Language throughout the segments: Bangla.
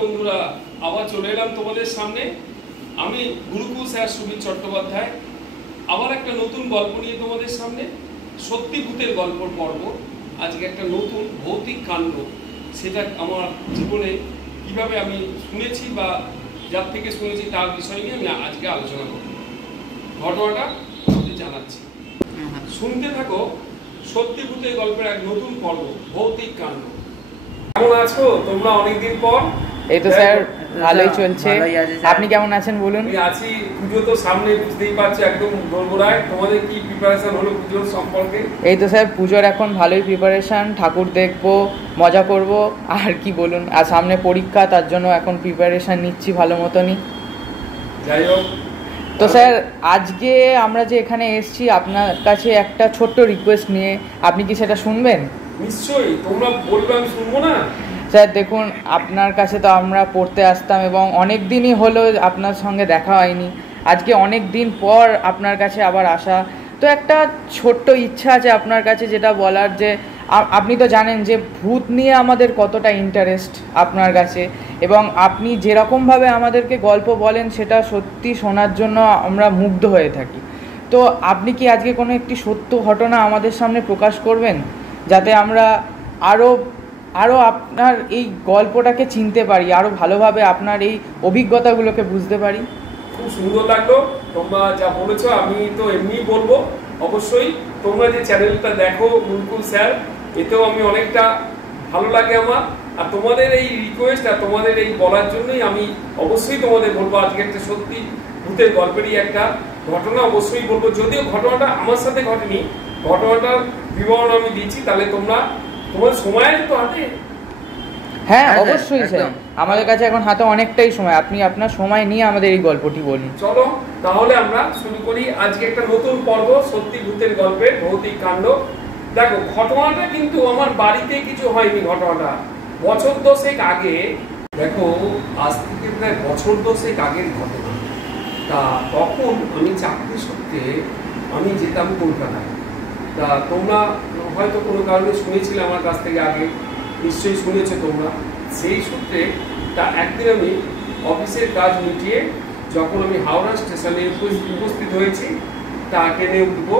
বন্ধুরা, আবার চলে এলাম তোমাদের সামনে। আমি গুরুকুল স্যার সুবীর চট্টোপাধ্যায় আবার একটা নতুন গল্প নিয়ে তোমাদের সামনে। সত্যি ভূতের গল্পর পর্ব। আজকে একটা নতুন ভৌতিক কাণ্ড, সেটা আমার জীবনে কিভাবে আমি শুনেছি বা যার থেকে শুনেছি তার বিষয় নিয়ে আমি আজকে আলোচনা করব। ঘটনাটা আমি জানাচ্ছি, শুনতে থাকো। সত্যি ভূতের গল্পের এক নতুন পর্ব, ভৌতিক কাণ্ড। কেমন আছো তোমরা অনেকদিন পর? এই তো স্যার ভালোই চলছে। আপনি কেমন আছেন বলুন? আমি আছি। পুজো তো সামনে, বুঝতেই পারছি একদম দোরগোড়ায়। তোমাদের কি প্রিপারেশন হলো পুজোর সম্পর্কে? এই তো স্যার পুজোর এখন ভালোই প্রিপারেশন, ঠাকুর দেখবো, মজা করব, আর কি বলুন। আর সামনে পরীক্ষা, তার জন্য এখন প্রিপারেশন নিচ্ছি ভালো মতনই। যাই হোক, তো স্যার আজকে আমরা যে এখানে এসেছি আপনার কাছে একটা ছোট্ট রিকোয়েস্ট নিয়ে, আপনি কি সেটা শুনবেন? নিশ্চয়ই, তোমরা বলবে আমি শুনবো না? স্যার দেখুন, আপনার কাছে তো আমরা পড়তে আসতাম এবং অনেক দিনই হলো আপনার সঙ্গে দেখা হয়নি। আজকে অনেক দিন পর আপনার কাছে আবার আসা, তো একটা ছোট্ট ইচ্ছা আছে আপনার কাছে যেটা বলার, যে আপনি তো জানেন যে ভূত নিয়ে আমাদের কতটা ইন্টারেস্ট আপনার কাছে, এবং আপনি যেরকমভাবে আমাদেরকে গল্প বলেন সেটা সত্যি শোনার জন্য আমরা মুগ্ধ হয়ে থাকি। তো আপনি কি আজকে কোনো একটি সত্য ঘটনা আমাদের সামনে প্রকাশ করবেন, যাতে আমরা আরও আপনার এই গল্পটাকে চিনতে পারি, আরও ভালোভাবে আপনার এই অভিজ্ঞতাগুলোকে বুঝতে পারি? খুব সুন্দর লাগলো তোমরা যা বলেছো। আমি তো এমনি বলবো, অবশ্যই তোমরা যে চ্যানেলটা দেখো গুরুকুল স্যার, এতেও আমি অনেকটা ভালো লাগে আমার। আর তোমাদের এই রিকোয়েস্ট আর তোমাদের এই বলার জন্যই আমি অবশ্যই তোমাদের বলবো আজকে একটা সত্যি ভূতের গল্পেরই একটা ঘটনা অবশ্যই বলবো। যদিও ঘটনাটা আমার সাথে ঘটেনি, ঘটনাটার বিবরণ আমি দিচ্ছি, তাহলে তোমার সময় আছে তো হাতে? হ্যাঁ অবশ্যই স্যার, আমাদের কাছে এখন হাতে অনেকটাই সময়। আপনি আপনার সময় নিয়ে আমাদের এই গল্পটি বলুন। চলো তাহলে আমরা শুরু করি আজকে একটা নতুন পর্ব, সত্যি ভূতের গল্পের ভৌতিক কাণ্ড। দেখো, ঘটনাটা কিন্তু আমার বাড়িতে কিছু হয়নি। ঘটনাটা বছর দশেক আগে, দেখো আজ থেকে প্রায় বছর দশেক আগের ঘটনা। তা তখন আমি চাকরি সূত্রে আমি যেতাম কলকাতায়। তা তোমরা হয়তো কোনো কারণে শুনেছিলে আমার কাছ থেকে আগে, নিশ্চয়ই শুনেছো তোমরা। সেই সূত্রে তা একদিন আমি অফিসের কাজ মিটিয়ে যখন আমি হাওড়া স্টেশনে উপস্থিত হয়েছি, তা ট্রেনে উঠবো,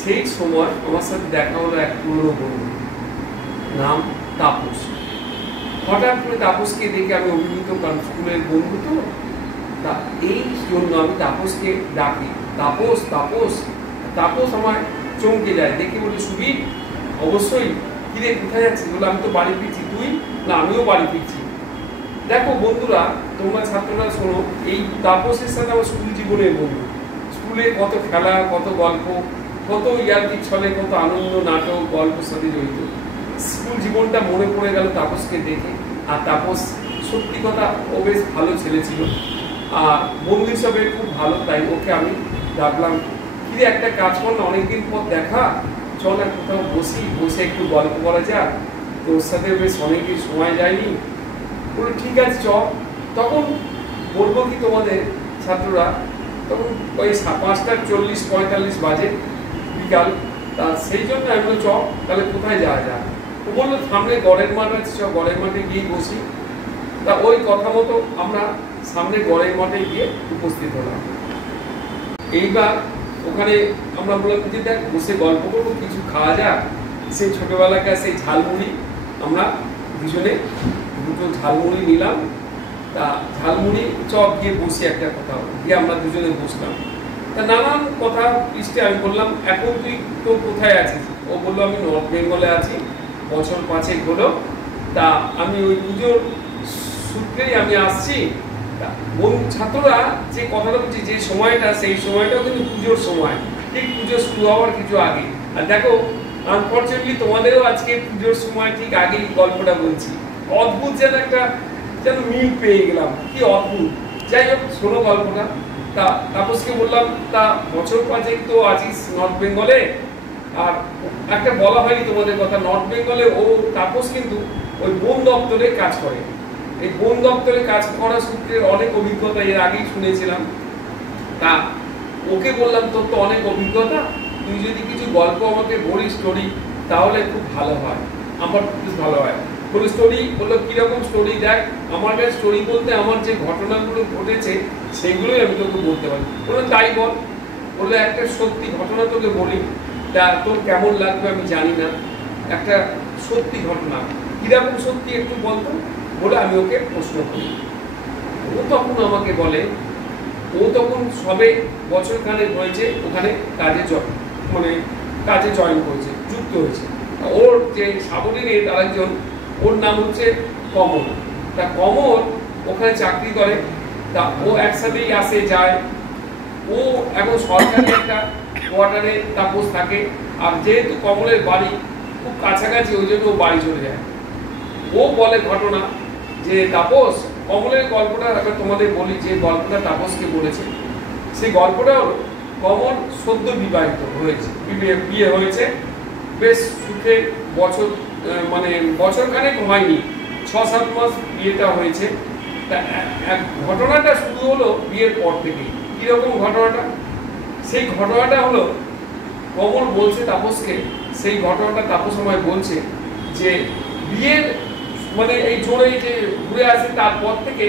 সেই সময় আমার সাথে দেখা হলো এক পুরনো বন্ধু, নাম তাপস। হঠাৎ করে তাপসকে দেখে আমি অভিভূত, কারণ স্কুলের বন্ধু তো। তা এই জন্য আমি তাপসকে ডাকি, তাপস তাপস। তাপস আমার চমকে যায়, দেখে বলি সুবীর। অবশ্যই। কিরে কোথায় যাচ্ছিস? বলে আমি তো বাড়ি ফিরছি। তুই? না আমিও বাড়ি ফিরছি। দেখো বন্ধুরা, তোমরা ছাত্ররা শোনো, এই তাপসের সাথে আমার স্কুল জীবনের বন্ধু। স্কুলে কত খেলা, কত গল্প, কত ইয়ার্কি ছলে, কত আনন্দ, নাটক, গল্পের সাথে জড়িত। স্কুল জীবনটা মনে পড়ে গেল তাপসকে দেখে। আর তাপস সত্যি কথা, ও বেশ ভালো ছেলে ছিল, আর বন্ধু হিসাবে খুব ভালো। তাই ওকে আমি ডাকলাম, কিরে একটা কাজ কর না, অনেকদিন পর দেখা, চল না কোথাও বসে একটু গল্প করা যাক, তোর সাথে বেশ অনেকদিন সময় যায়নি। বললো ঠিক আছে চ। তখন বলবো কি তোমাদের ছাত্ররা, তখন ওই 5:40-45 বাজে বিকাল। তা সেই জন্য আমি বললো চ, তাহলে কোথায় যাওয়া যায়? ও বললো সামনে গড়ের মাঠ আছে, চ গড়ের মাঠে গিয়ে বসি। তা ওই কথা মতো আমরা সামনে গড়ের মাঠে গিয়ে উপস্থিত হলাম। এইবার ওখানে আমরা বললাম যে দেখ বসে গল্প করবো, কিছু খাওয়া যাক। সেই ছোটবেলাকার সেই ঝালমুড়ি, আমরা দুজনে দুটো ঝালমুড়ি নিলাম। তা ঝালমুড়ি চপ গিয়ে বসি একটা কোথাও গিয়ে, আমরা দুজনে বসলাম। তা নানান কথা পৃষ্ঠে আমি বললাম, এখন তুই তো কোথায় আছিস? ও বললো আমি নর্থ বেঙ্গলে আছি, বছর 5 হলো। তা আমি ওই পুজোর সূত্রেই আমি আসছি। ছাত্ররা যে কথাটা বলছি, যে সময়টা, সেই সময়টাও কিন্তু পুজোর সময়, ঠিক পুজো শুরু হওয়ার কিছু আগে। আর দেখো আনফর্চুনেটলি তোমাদেরও আজকে পুজোর সময় ঠিক আগেই গল্পটা বলছি। অদ্ভুত যেন মিল পেয়ে গেলাম, কি অদ্ভুত। যাই হোক শোনো গল্পটা। তা তাপসকে বললাম, তা বছর 5 তো আছিস নর্থ বেঙ্গলে, আর একটা বলা হয়নি তোমাদের কথা, নর্থ বেঙ্গলে ও তাপস কিন্তু ওই বন দপ্তরে কাজ করে। এই বন দপ্তরে কাজ করা সূত্রে অনেক অভিজ্ঞতা এর আগেই শুনেছিলাম। তা ওকে বললাম, তোর তো অনেক অভিজ্ঞতা, তুই যদি কিছু গল্প আমাকে বলিস স্টোরি, তাহলে খুব ভালো হয়, আমার খুব ভালো হয়। বলে স্টোরি, বললো কিরকম স্টোরি? দেখ আমার কাছে স্টোরি বলতে আমার যে ঘটনাগুলো ঘটেছে সেগুলোই আমি তোকে বলতে পারি। বললো তাই বল। বললো একটা সত্যি ঘটনা তোকে বলি, তা তোর কেমন লাগবে আমি জানি না, একটা সত্যি ঘটনা, কিরকম সত্যি একটু বলতো। বলে আমি ওকে প্রশ্ন করি। ও তখন আমাকে বলে, ও তখন সবে বছরখানেক হয়েছে ওখানে কাজে জয়েন করেছে, যুক্ত হয়েছে। ওর যে সাবলীনের আরেকজন, ওর নাম হচ্ছে কমল। তা কমল ওখানে চাকরি করে, তা ও একসাথেই আসে যায়। ও এখন সরকারি একটা কোয়ার্টারে তাপস থাকে, আর যেহেতু কমলের বাড়ি খুব কাছাকাছি ওই জন্য ও বাড়ি চলে যায়। ও বলে ঘটনা যে তাপস, কমলের গল্পটা এবার তোমাদের বলি, যে গল্পটা তাপসকে বলেছে সেই গল্পটা হলো কমল সদ্য বিবাহিত হয়েছে, বিয়ে হয়েছে, বেশ সুখে বছরখানেক হয়নি, 6-7 মাস বিয়েটা হয়েছে। তা ঘটনাটা শুরু হলো বিয়ের পর থেকে। কিরকম ঘটনাটা? সেই ঘটনাটা হলো কমল বলছে তাপসকে, সেই ঘটনাটা তাপস আমায় বলছে যে বিয়ের এই জোরে যে ঘুরে আসে তারপর থেকে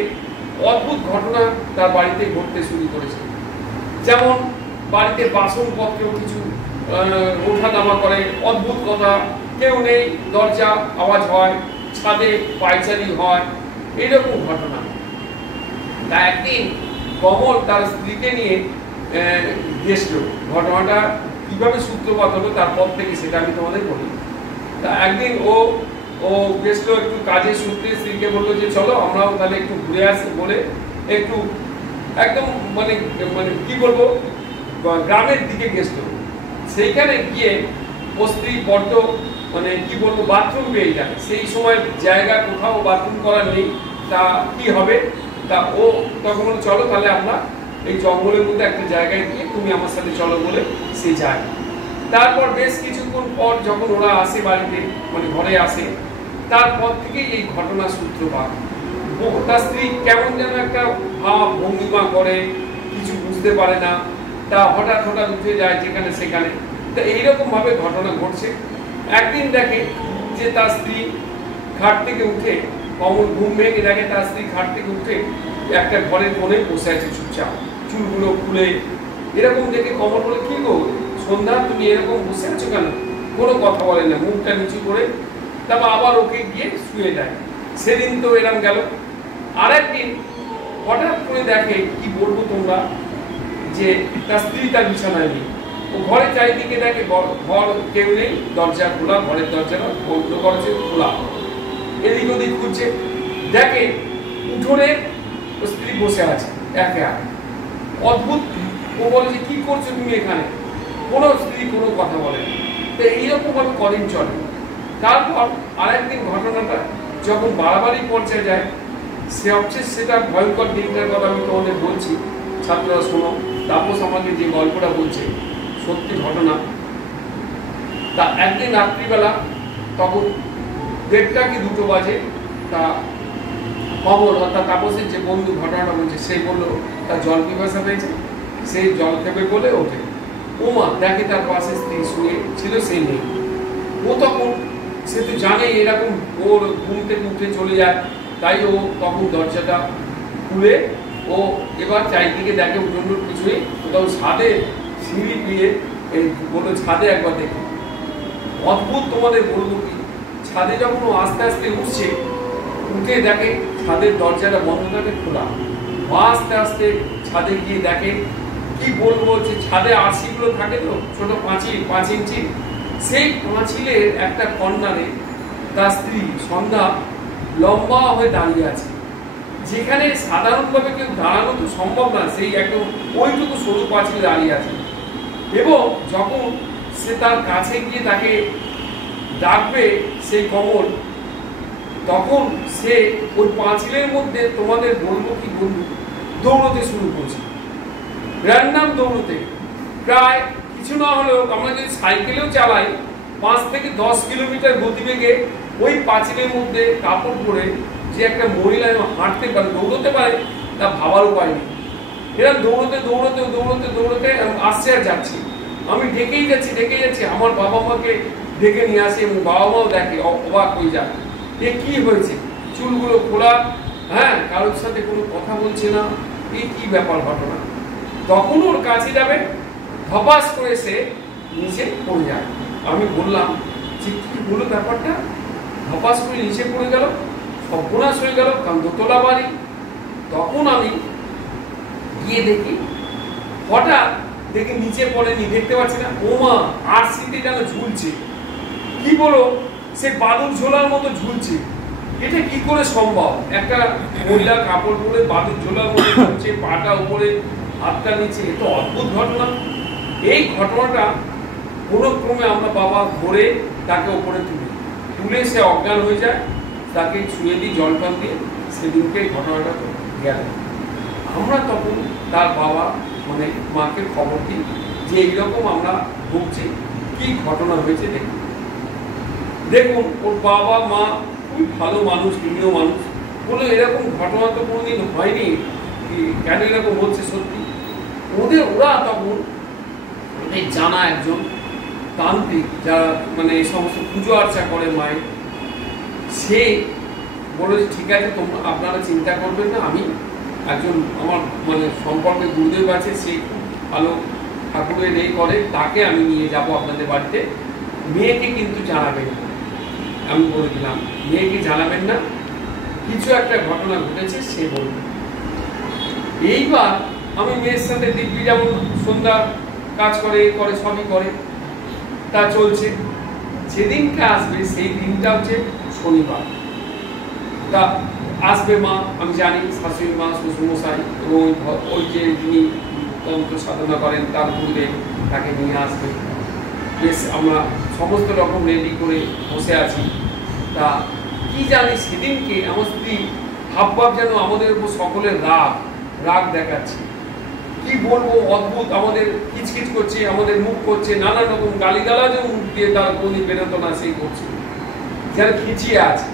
অদ্ভুত ঘটনা তার বাড়িতে ঘটতে শুরু করেছে। যেমন বাড়িতে বাসনপত্র কিছু ওঠা নামা করে, অদ্ভুত কথা, কেউ নেই, দরজা আওয়াজ হয়, ছাদে পায়চারি হয়, এইরকম ঘটনা। তা একদিন কমল তার স্ত্রীকে নিয়ে গেছিল। ঘটনাটা কিভাবে সূত্রপাত হলো তারপর থেকে সেটা আমি তোমাদের বলি। তা একদিন ও গেছিল একটু কাজের সূত্রে, স্ত্রীকে বললো যে চলো আমরাও তাহলে একটু ঘুরে আসি, বলে একটু একদম কি বলবো গ্রামের দিকে গেছিল। সেইখানে গিয়ে ও স্ত্রী বড্ড কি বলবো বাথরুম পেয়ে যায়। সেই সময় জায়গা কোথাও বাথরুম করার নেই, তা কি হবে? তা ও তখন বলল চলো তাহলে আমরা এই জঙ্গলের মধ্যে একটা জায়গায় গিয়ে তুমি আমার সাথে চলো, বলে সে যায়। তারপর বেশ কিছুক্ষণ পর যখন ওরা আসে বাড়িতে, ঘরে আসে, তারপর থেকে এই ঘটনার সূত্রপাত। তার স্ত্রী কেমন যেন একটা ভাব ভঙ্গিমা করে, কিছু বুঝতে পারে না, তা হঠাৎ উঠে যায় যেখানে সেখানে। তা এইরকম ভাবে ঘটনা ঘটছে। একদিন দেখে যে তার স্ত্রী খাট থেকে উঠে, কমল ঘুম ভেঙে দেখে তার স্ত্রী খাট থেকে উঠে একটা ঘরের কোণে বসে আছে চুপচাপ, চুলগুলো খুলে। এরকম দেখে কমল বলে, কি গো সন্ধ্যা, তুমি এরকম বসে আছো কেন? কোনো কথা বলে না, মুখটা নিচু করে। তারপর আবার ওকে গিয়ে শুয়ে দেয়। সেদিন তো এরম গেল। আর একদিন হঠাৎ করে দেখে, কি বলবো তোমরা, যে তার স্ত্রী তার বিছানায় নেই। ও ঘরে চারিদিকে দেখে, ঘর কেউ নেই, দরজা খোলা, ঘরের দরজাটা বন্ধ করেছে, খোলা। এদিক ওদিক খুঁজছে, দেখে উঠোনে ও স্ত্রী বসে আছে একে একে। অদ্ভুত। ও বলে যে কি করছো তুমি এখানে? কোনো স্ত্রী কোনো কথা বলে না। তো এইরকম ভাবে কদিন চলে। তারপর আরেকদিন ঘটনাটা যখন বাড়াবাড়ি পর্যায়ে যায়, সেটা ভয়ঙ্কর দিনটার কথা আমি তোমাদের বলছি, ছাত্ররা শোনো। তাপস আমাকে যে গল্পটা বলছে সত্যি ঘটনা। তা একদিন রাত্রিবেলা তখন 1:30 কি 2টো বাজে, তা কমল অর্থাৎ তাপসের যে বন্ধু ঘটনাটা বলছে, সে বললো তার জল পিপাসা পেয়েছে, সেই জল খেবে বলে ওঠে। ওমা দেখে তার পাশে স্ত্রী শুয়ে ছিল, সেই নেই। ও তখন, সে তো জানে এরকম ওর ঘুম থেকে উঠে চলে যায়, তাই ও তখন দরজাটা খুলে ও এবার চারিদিকে দেখে, উঠোনোর কিছুই কোথাও ছাদে সিঁড়ি দিয়ে বললো ছাদে একবার দেখে। অদ্ভুত তোমাদের বলবো কি, ছাদে যখন ও আস্তে আস্তে উঠছে, উঠে দেখে ছাদের দরজাটা বন্ধ থাকে, খোলা। আস্তে আস্তে ছাদে গিয়ে দেখে, কি বলবো, যে ছাদে আরসিগুলো থাকে তো, ছোট পাঁচিল 5 ইঞ্চি, সেই পাঁচিলের একটা কর্নারে তার স্ত্রী সন্ধ্যা লম্বা হয়ে দাঁড়িয়ে আছে, যেখানে সাধারণভাবে কেউ দাঁড়ানো তো সম্ভব না, সেই একদম ওইটুকু সরু পাঁচিলে দাঁড়িয়ে আছে। এবং যখন সে তার কাছে গিয়ে তাকে ডাকবে সেই কমল, তখন সে ওই পাঁচিলের মধ্যে, তোমাদের বলবো কি বন্ধু, দৌড়তে শুরু করছে, র্যান্ডাম দৌড়তে। প্রায় কিছু না হলেও আমরা যদি সাইকেলেও চালাই, 5 থেকে 10 কিলোমিটার গতিবেগে ওই পাঁচিলের মধ্যে কাপড় পরে যে একটা মহিলা হাঁটতে পারে, দৌড়তে পারে, তা ভাবার উপায় নেই। এরা দৌড়তে আসছে আর যাচ্ছি। আমি ডেকেই যাচ্ছি। আমার বাবা মাকে ডেকে নিয়ে আসি, এবং বাবা মাও দেখে, অবাক হয়ে যায় এ কি হয়েছে, চুলগুলো খোলা, হ্যাঁ, কারোর সাথে কোনো কথা বলছে না, এই কি ব্যাপার ঘটনা। তখন ওর কাছে যাবে, ধপাস করে সে নিচে পড়ে যায়। আমি বললাম যে কি হলো ব্যাপারটা, ধপাস করে নিচে পড়ে গেল, সর্বনাশ হয়ে গেল, কারণ দোতলা বাড়ি। তখন আমি গিয়ে দেখি, হঠাৎ দেখি নিচে পড়েনি, দেখতে পাচ্ছি না, ওমা আরসিতে যেন ঝুলছে, কি বলো, সে বাদুর ঝোলার মতো ঝুলছে। এটা কি করে সম্ভব? একটা মহিলা কাপড় পরে বাদুর ঝোলার মতো ঝুলছে, পাটা উপরে, হাতটা নিচে, এ তো অদ্ভুত ঘটনা। এই ঘটনাটা কোনো ক্রমে আমরা বাবা ধরে তাকে উপরে তুলে সে অজ্ঞান হয়ে যায়, তাকে ছুঁয়ে দিই জল টল দিয়ে, সেদিনকে ঘটনাটা গেল। আমরা তখন তার বাবা মানে মাকে খবর দিই যে এইরকম আমরা ভুগছি, কি ঘটনা হয়েছে দেখুন। দেখুন ওর বাবা মা খুব ভালো মানুষ, নিরীহ মানুষ, বলে এরকম ঘটনা তো কোনোদিন হয়নি, কেন এরকম হচ্ছে সত্যি। ওরা তখন জানা একজন তান্ত্রিক, যারা মানে এই সমস্ত পুজো আর্চা করে মায়ের, সে বলে ঠিক আছে তোমরা আপনারা চিন্তা করবেন না, আমি একজন আমার মানে সম্পর্কে গুরুদেব আছে, সে খুব ভালো ঠাকুরের এই করে, তাকে আমি নিয়ে যাব আপনাদের বাড়িতে, মেয়েকে কিন্তু জানাবেন না। আমি বলে দিলাম মেয়েকে জানাবেন না, কিছু একটা ঘটনা ঘটেছে সে বলবে। এইবার আমি মেয়ের সাথে দিব্যি যেমন সন্ধ্যা কাজ করে সবই করে, তা চলছে। যেদিনকে আসবে সেই দিনটা হচ্ছে শনিবার, তা আসবে মা, আমি জানি শাশুড়ি মা, শ্বশুরমশাই এবং ওই যে যিনি তন্ত্র সাধনা করেন তার গুরুদেব, তাকে নিয়ে আসবে। বেশ আমরা সমস্ত রকম রেডি করে বসে আছি। তা কি জানি সেদিনকে আমার স্ত্রী ভাবভাব যেন আমাদের উপর সকলের রাগ দেখাচ্ছে, কি বলবো, অদ্ভুত, আমাদের কিচকিচ করছে, আমাদের মুখ করছে, নানা রকম গালিগালাজও মুখ দিয়ে তার কোনদিন বেরোতো না, সেই করছে, যেন খিচিয়ে আছে।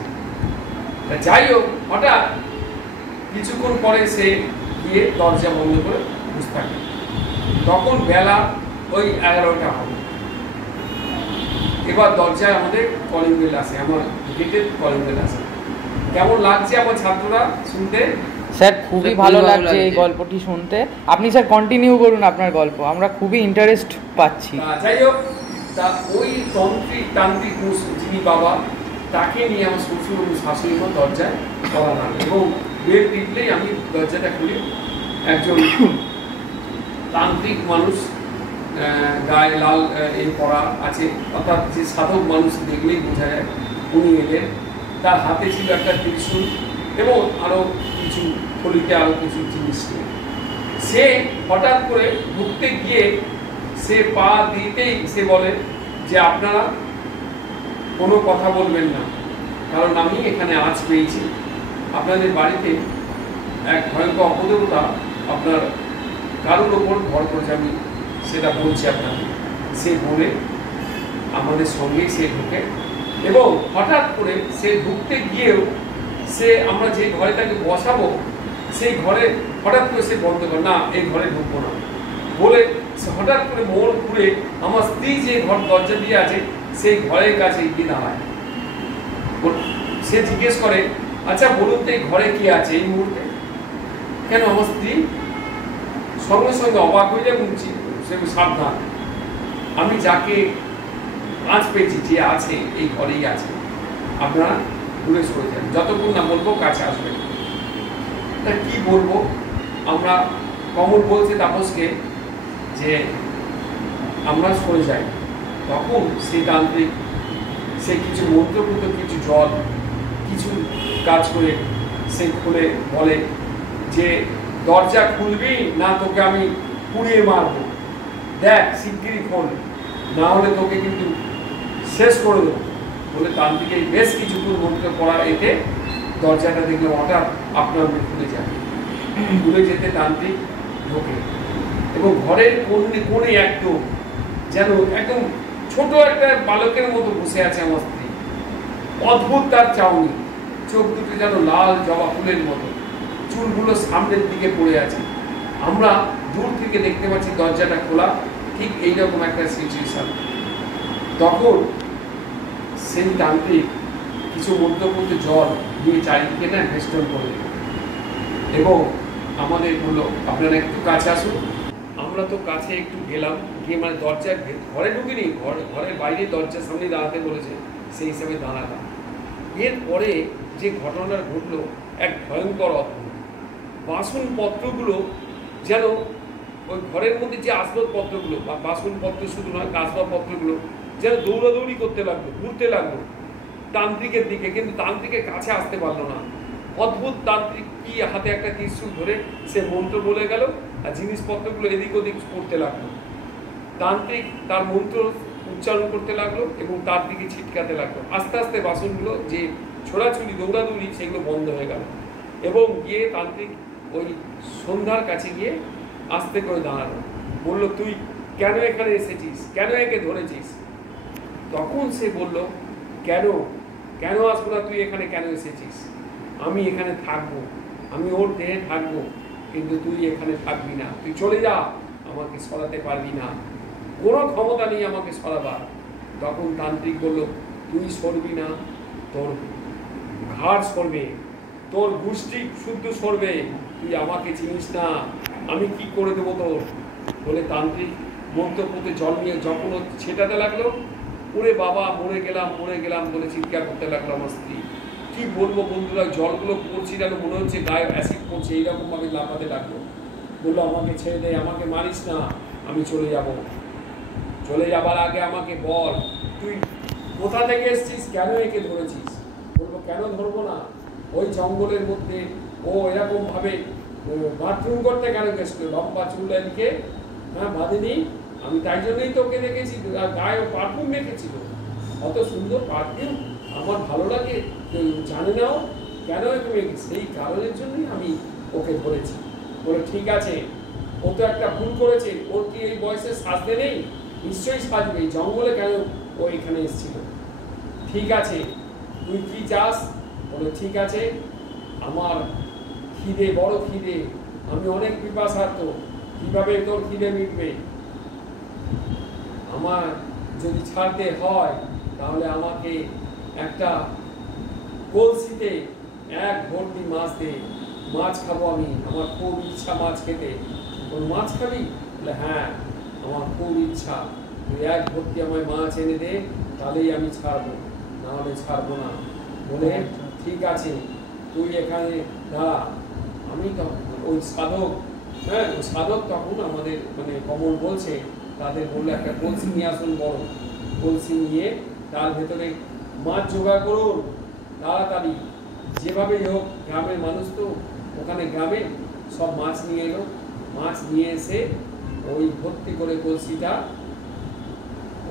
যাই হোক, হঠাৎ কিছুক্ষণ পরে সে গিয়ে দরজা বন্ধ করে বসে থাকে। তখন বেলা ওই 11টা হবে। এবার দরজায় আমাদের কলিং বেল আসে, আমার গেটের কলিং বেল আসে। কেমন লাগছে আমার ছাত্ররা শুনতে? স্যার খুবই ভালো লাগছে এই গল্পটি শুনতে। আপনি স্যার কন্টিনিউ করুন আপনার গল্প, আমরা খুবই ইন্টারেস্ট পাচ্ছি। যাই হোক, তা ওই তান্ত্রিক যিনি বাবা, তাকে নিয়ে আমার শ্বশুর এবং শাশুড়ি মা দরজায় করা লাগে, এবং বেল টিপলেই আমি দরজাটা খুলে একজন তান্ত্রিক মানুষ, গায়ে লাল এই পরা আছে, অর্থাৎ যে সাধক মানুষ দেখলেই বোঝা যায় উনি এলেন। তার হাতে ছিল একটা ত্রিশূল এবং আরও কিছু থলিতে আরও কিছু জিনিস ছিল। সে হঠাৎ করে ঢুকতে গিয়ে সে পা দিতেই সে বলে যে আপনারা কোনো কথা বলবেন না, কারণ আমি এখানে আজ পেয়েছি, আপনাদের বাড়িতে এক ভয়ঙ্কর অপদেবতা আপনার কারোর ওপর ভর করেছে, আমি সেটা বলছি আপনাকে। সে বলে আমাদের সঙ্গেই সে ঢুকে, এবং হঠাৎ করে সে ঢুকতে গিয়েও সে আমরা যে ঘরে তাকে বসাবো সেই ঘরে হঠাৎ করে সে বন্ধ করে, না এই ঘরে ঢুকবো না বলে সে হঠাৎ করে মোড় ঘুরে আমার স্ত্রী যে ঘর দরজা দিয়ে আছে সেই ঘরের কাছে গিয়ে দাঁড়ায়। সে জিজ্ঞেস করে, আচ্ছা বলুন তো এই ঘরে কি আছে এই মুহূর্তে? কেন? আমার স্ত্রী সঙ্গে সঙ্গে অবাক হয়ে যায়, বলছি সে সাবধান, আমি যাকে আজ পেয়েছি যে আছে এই ঘরেই আছে, আপনারা দূরে সরে যান, যতক্ষণ না বলবো কাছে আসবেন। তা কি বলবো, আমরা কমল বলছে তাপসকে যে আমরা সরে যাই। তখন সেই তান্ত্রিক সে কিছু মন্ত্রপুত, কিছু জল, কিছু কাজ করে সে খুলে বলে যে দরজা খুলবি না তোকে আমি পুড়িয়ে মারবো, দেখ শিগগিরই খোল, না হলে তোকে কিন্তু শেষ করে দেবো বলে তান্ত্রিকের বেশ কিছুক্ষণ মন্ত্র পড়া এতে দরজাটা দেখলে হঠাৎ আপনার খুলে যায়। খুলে যেতে তান্ত্রিক ঢোকে এবং ঘরের কোণে একদম যেন একদম ছোট একটা বালকের মতো বসে আছে আমার স্ত্রী। অদ্ভুত তার চাউনি, চোখ দুটো যেন লাল জবা ফুলের মতো, চুলগুলো সামনের দিকে পড়ে আছে। আমরা দূর থেকে দেখতে পাচ্ছি দরজাটা খোলা, ঠিক এইরকম একটা সিচুয়েশন। তখন সেই তান্ত্রিক কিছু মধ্যবর্ত জল দিয়ে চারিদিকে না বেষ্টন করে দিল এবং আমাদের বললো আপনারা একটু কাছে আসুন। আমরা তো কাছে একটু গেলাম, গিয়ে মানে দরজার ঘরে ঢুকিনি, ঘরের বাইরে দরজার সামনে দাঁড়াতে বলেছে, সেই হিসাবে দাঁড়ালাম। এরপরে যে ঘটনাটা ঘটলো এক ভয়ঙ্কর অদ্ভুত। বাসনপত্রগুলো যেন ওই ঘরের মধ্যে যে আসবাবপত্রগুলো বা বাসনপত্র শুধু নয়, আসবাবপত্রগুলো যেন দৌড়াদৌড়ি করতে লাগলো, ঘুরতে লাগলো তান্ত্রিকের দিকে, কিন্তু তান্ত্রিকের কাছে আসতে পারলো না। অদ্ভুত তান্ত্রিক কি হাতে একটা ত্রিশূল ধরে সে মন্ত্র বলে গেল আর জিনিসপত্রগুলো এদিক ওদিক করতে লাগলো। তান্ত্রিক তার মন্ত্র উচ্চারণ করতে লাগলো এবং তার দিকে ছিটকাতে লাগলো। আস্তে আস্তে বাসনগুলো যে ছোড়াছুড়ি দৌড়াদৌড়ি সেগুলো বন্ধ হয়ে গেল এবং গিয়ে তান্ত্রিক ওই সন্ধ্যার কাছে গিয়ে আস্তে করে দাঁড়ালো, বললো তুই কেন এখানে এসেছিস, কেন একে ধরেছিস? তখন সে বলল কেন কেন আসবো না, তুই এখানে কেন এসেছিস? আমি এখানে থাকবো, আমি ওর দেহে থাকবো, কিন্তু তুই এখানে থাকবি না, তুই চলে যা, আমাকে সরাতে পারবি না, কোনো ক্ষমতা নেই আমাকে সরাবার। তখন তান্ত্রিক বলল তুই সরবি না, তোর ঘাড় সরবে, তোর গোষ্ঠী শুদ্ধ সরবে, তুই আমাকে চিনিস না, আমি কি করে দেবো তোর? বলে তান্ত্রিক মন্ত্রপথে জল নিয়ে যখন ছেটাতে লাগলো, ওরে বাবা মরে গেলাম মরে গেলাম বলে চিৎকার করতে লাগলো আমার স্ত্রী। কি বলবো বন্ধুরা, জলগুলো পড়ছি যেন মনে হচ্ছে গায়ে অ্যাসিড পড়ছে, এইরকম ভাবে লাফাতে লাগলো। বললো আমাকে ছেড়ে দে, আমাকে মারিস না, আমি চলে যাব। চলে যাবার আগে আমাকে বল তুই কোথা থেকে এসেছিস, কেন একে ধরেছিস? বলবো কেন ধরবো না, ওই জঙ্গলের মধ্যে ও এরকম ভাবে বাথরুম করতে কেন গেছিল, লম্বা চুল এদিকে বাঁধেনি, আমি তাই জন্যই তোকে দেখেছি, গায়ে পারফিউম মেখেছিল, অত সুন্দর পারফিউম আমার ভালো লাগে, কেউ জানে না ও কেন তুমি, সেই কারণের জন্যই আমি ওকে ধরেছি। বলে ঠিক আছে, ও তো একটা ভুল করেছে, ওর কি এই বয়সে সাজতে নেই? নিশ্চয়ই সাজবে, জঙ্গলে কেন ও এখানে এসেছিল। ঠিক আছে তুই কি চাস? বলে ঠিক আছে, আমার খিদে, বড় খিদে, আমি অনেক পিপাসার্থ, কিভাবে তোর খিদে মিটবে? আমার যদি ছাড়তে হয় তাহলে আমাকে একটা কলসিতে এক ভর্তি মাছ দে, মাছ খাবো আমি, আমার খুব ইচ্ছা মাছ খেতে। মাছ খাবি? বলে হ্যাঁ, আমার খুব ইচ্ছা, তুই এক ভর্তি আমায় মাছ এনে দে, তাহলেই আমি ছাড়বো, নাহলে ছাড়বো না। বলে ঠিক আছে তুই এখানে দাঁড়া, আমি তখন ওই সাধক, হ্যাঁ ওই সাধক তখন আমাদের মানে কমল বলছে তাদের বললো একটা কলসি নিয়ে আসুন, বড় কলসি নিয়ে তার ভেতরে মাছ জোগাড় করুন তাড়াতাড়ি, যেভাবে হোক, গ্রামের মানুষ তো ওখানে গ্রামে সব মাছ নিয়ে এলো। মাছ নিয়ে এসে ওই ভর্তি করে কলসিটা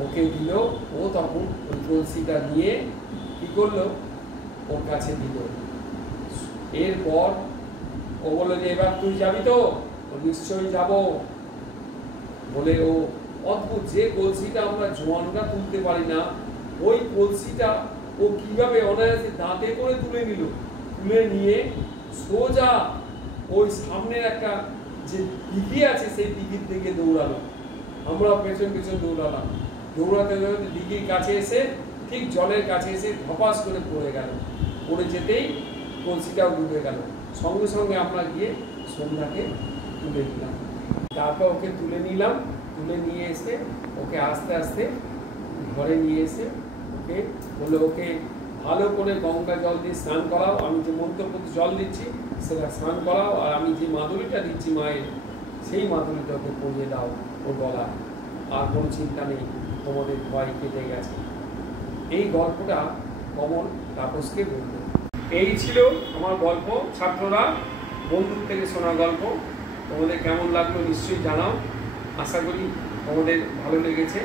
ওকে দিল, ও তখন ওই কলসিটা নিয়ে কি করলো, ওর কাছে দিল। এরপর ও বললো যে এবার তুই যাবি তো? নিশ্চয়ই যাব। বলে ও অদ্ভুত, যে কলসিটা আমরা জোয়ানরা তুলতে পারি না, ওই কলসিটা ও কিভাবে অনায়াসে দাঁতে করে তুলে নিল, তুলে নিয়ে সোজা ওই সামনের একটা যে দিঘি আছে সেই দিঘির দিকে দৌড়ালো। আমরা পেছন পেছন দৌড়ালাম, দৌড়াতে দৌড়াতে দিঘির কাছে এসে ঠিক জলের কাছে এসে ধপাস করে পড়ে গেল। পড়ে যেতেই কলসিটাও ডুবে গেল। সঙ্গে সঙ্গে আমরা গিয়ে সন্ধ্যাকে তুলে নিলাম। তারপর ওকে তুলে নিলাম, তুলে নিয়ে এসে ওকে আস্তে আস্তে ঘরে নিয়ে এসে ওকে বললো ওকে ভালো করে গঙ্গা জল দিয়ে স্নান করাও, আমি যে মন্ত্রপতি জল দিচ্ছি সেটা স্নান করাও, আর আমি যে মাদুরিটা দিচ্ছি মায়ের সেই মাদুরিটা ওকে পরিয়ে দাও ওর গলা, আর কোনো চিন্তা নেই, তোমাদের ভয় কেটে গেছে। এই গল্পটা কমল তাপসকে বলল। এই ছিল আমার গল্প, ছাত্ররা বন্ধুর থেকে শোনা গল্প। তোমাদের কেমন লাগলো নিশ্চয়ই জানাও, আশা করি তোমাদের ভালো লেগেছে।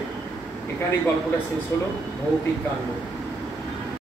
এখানেই গল্পটা শেষ হলো, ভৌতিক কাণ্ড।